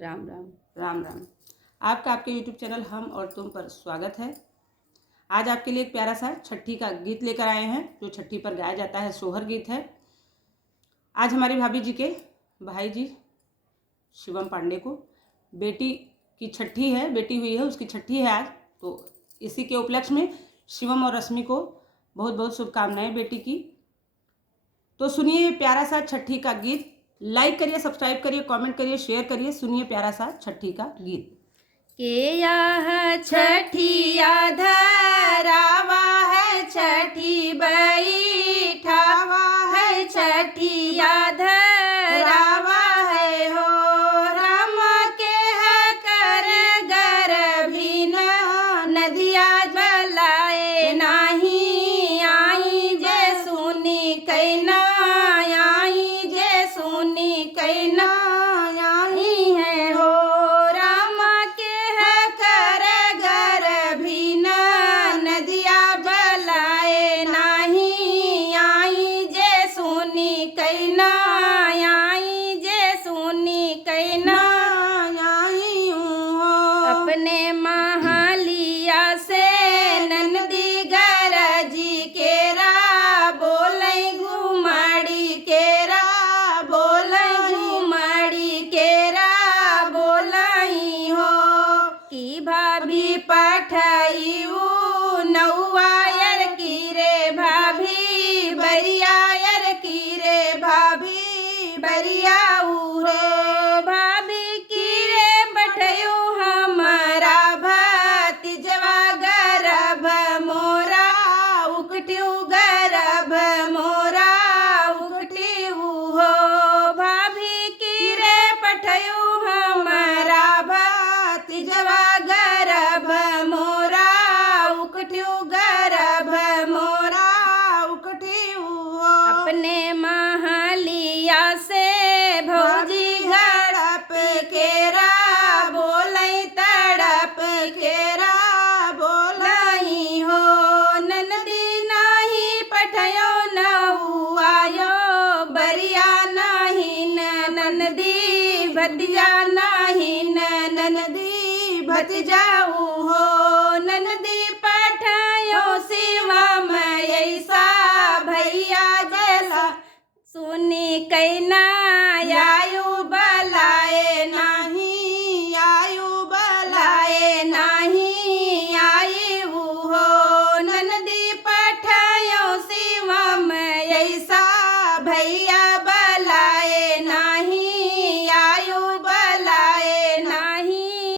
राम राम। राम राम। आपका आपके YouTube channel हम और तुम पर स्वागत है। आज आपके लिए एक प्यारा सा छठी का गीत लेकर आए हैं जो छठी पर गाया जाता है, सोहर गीत है। आज हमारी भाभी जी के भाई जी शिवम पांडे को बेटी की छठी है, बेटी हुई है, उसकी छठी है आज। तो इसी के उपलक्ष्य में शिवम और रश्मि को बहुत बहुत शुभकामनाएं बेटी की। तो सुनिए प्यारा सा छठी का गीत। लाइक करिए, सब्सक्राइब करिए, कमेंट करिए, शेयर करिए। सुनिए प्यारा सा छठी का गीत। के या छठिया धरावा है, छठी बैठावा है, छठिया धरावा है हो। राम के है कर गर्भिन, नदिया जलाए नाही आई जे सुनी कैना, आई जे सुनी कैना आई है हो। राम के है कर गर्भिन, नदिया जलाए नाही आई जे सुनी कैना, आई जे सुनी कैना आई हो। अपने महालिया से नंदी गरजी केरा बोलै घुमड़ी केरा, बोलै घुमड़ी केरा बोलाई हो। की भाभी पठैऊ नौआयर की रे भाभी बरियायर की रे भाभी बरियाऊ रे। भाभी की रे पठैऊ हमारा भतीजवा गर्भ मोरा, उकट्यू गर्भ मोरा उकट्यू हो। भाभी की रे पठैऊ हमारा भतीजवा गर्भ मोरा, उकट्यू गर्भ मोरा उकट्यू हो। अपने महालिया से भौजी गड़प केरा बोलै तड़प केरा बोलाई हो। ननदी नाही पठयो नहुआयो, बरिया नाही ननदी भतीजा नाही ननदी भतीजाऊ हो। ननदी पठयो शिवा में ऐसा भैया जैसा सुनी कैना आयो